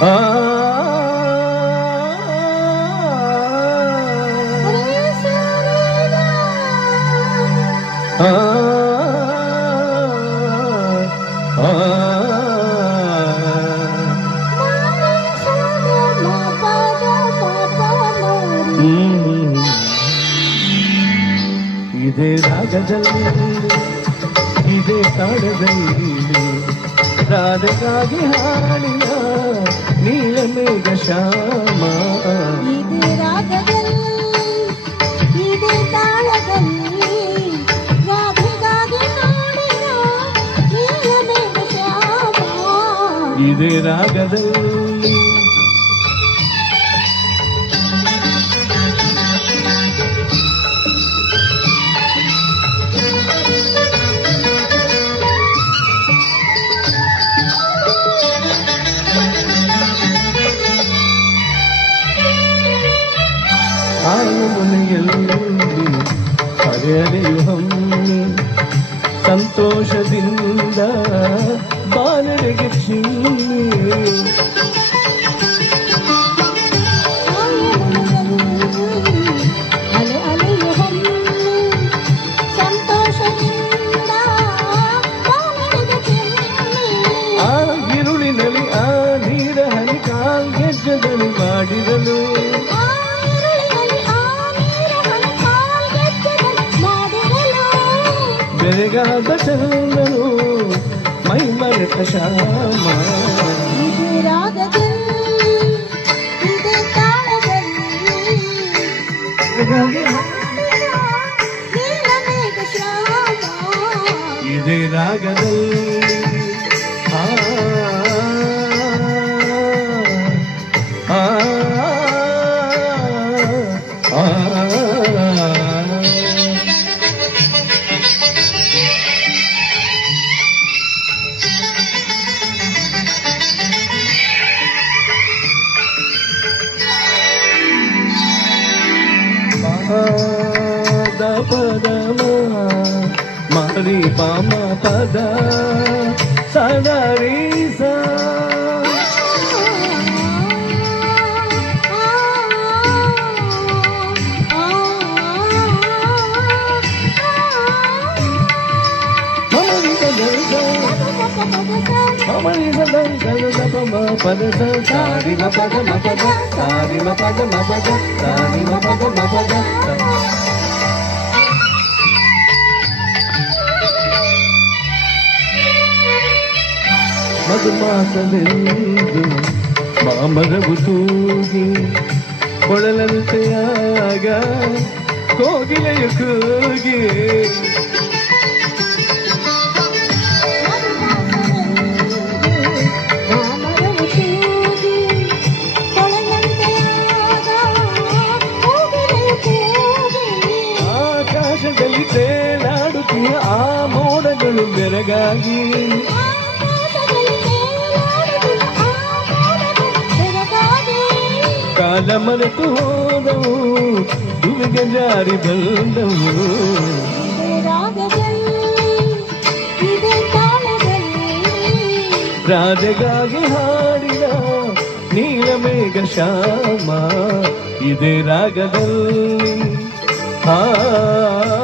ఆ ఆ ಇದೇ ರಾಗದಲ್ಲಿ ಇದೇ ತಾಳದಲ್ಲಿ ರಾಧೆಗಾಗಿ ಹಾಡಿನ ನೀಲಮೇಘ ಶ್ಯಾಮ ಇದು ರಾಗದಲ್ಲಿ ಇದು ತಾಳದಲ್ಲಿ ರಾಧೆಗಾಗಿ ಹಾಡಿದ ನೀಲಮೇಘ ಶ್ಯಾಮ ಇದೇ ರಾಗದಲ್ಲಿ ಮುನಿಯಲ್ಲಿ ಹರೆಯಲಿಯುವಮ್ಮಿ ಸಂತೋಷದಿಂದ ಬಾಲರಿಗೆ ಚಿನ್ನ చెరగాద చందను మై మరట శ్యామ. ఇదే రాగదల్ పదమా? మరి పామ పద. సదరి సా పద సారి మ పద మ పద సారి మ పద. మ పద సారి మ పద మ పద ಮಧುಮಾಸದೆಂದು ಮಾಮರವು ತೂಗಿ ಕೊಳಲಂತೆಯಾಗ ಕೋಗಿಲೆಯು ಕೂಗಿ. ಆಕಾಶದಲ್ಲಿ ತೇಲಾಡುತ್ತೀಯ ಆ ಮೋಡಗಳು ಬೆರಗಾಗಿ ಕಾಲ ಮರೆತು ಹೋದವು ದುವಿಗೆ ಜಾರಿ ಬಂದವು ರಾಧೆಗಾಗಿ ಹಾಡಿದ ನೀಲಮೇಘ ಶ್ಯಾಮ ಇದೇ ರಾಗದಲ್ಲಿ ಆ ಆ